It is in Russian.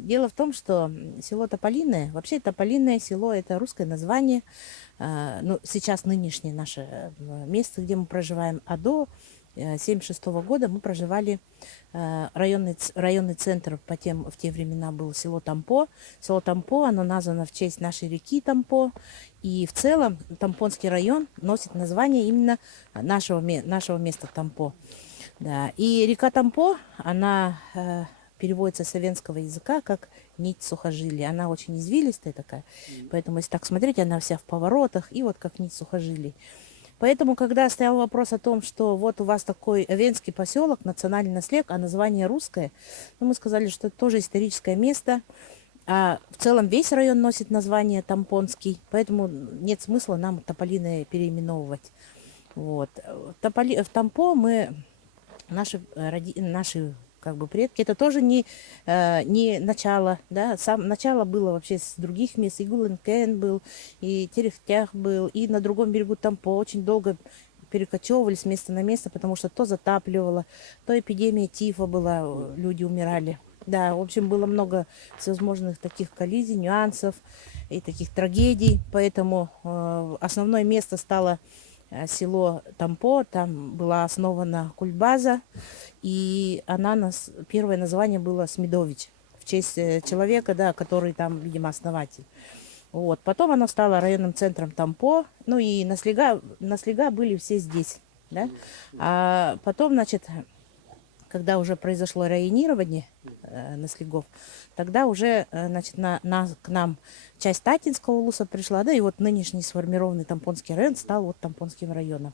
Дело в том, что село Тополиное, вообще Тополиное село — это русское название, ну, сейчас нынешнее наше место, где мы проживаем, а до 1976 года мы проживали районный центр в те времена был село Тампо. Село Тампо, оно названо в честь нашей реки Тампо. И в целом Тампонский район носит название именно нашего места Тампо. Да. И река Тампо, она переводится с славянского языка как нить сухожилия. Она очень извилистая такая, поэтому если так смотреть, она вся в поворотах и вот как нить сухожилий. Поэтому, когда стоял вопрос о том, что вот у вас такой венский поселок, национальный наслед, а название русское, ну, мы сказали, что это тоже историческое место. А в целом весь район носит название Тампонский, поэтому нет смысла нам Тополиное переименовывать. Вот. В Тампо наши как бы предки, это тоже не начало, да, начало было вообще с других мест, и Гуленкен был, и Терехтях был, и на другом берегу Тампо очень долго перекочевывали с места на место, потому что то затапливало, то эпидемия тифа была, люди умирали. Да, в общем, было много всевозможных таких коллизий, нюансов и таких трагедий, поэтому основное место стало село Тампо, там была основана культбаза, и первое название было Смедович, в честь человека, да, который там, видимо, основатель. Вот. Потом оно стало районным центром Тампо, ну и наслега были все здесь, да. А потом, значит, когда уже произошло районирование наслегов, тогда уже, значит, к нам часть Татинского улуса пришла, да, и вот нынешний сформированный Тампонский район стал вот Тампонским районом.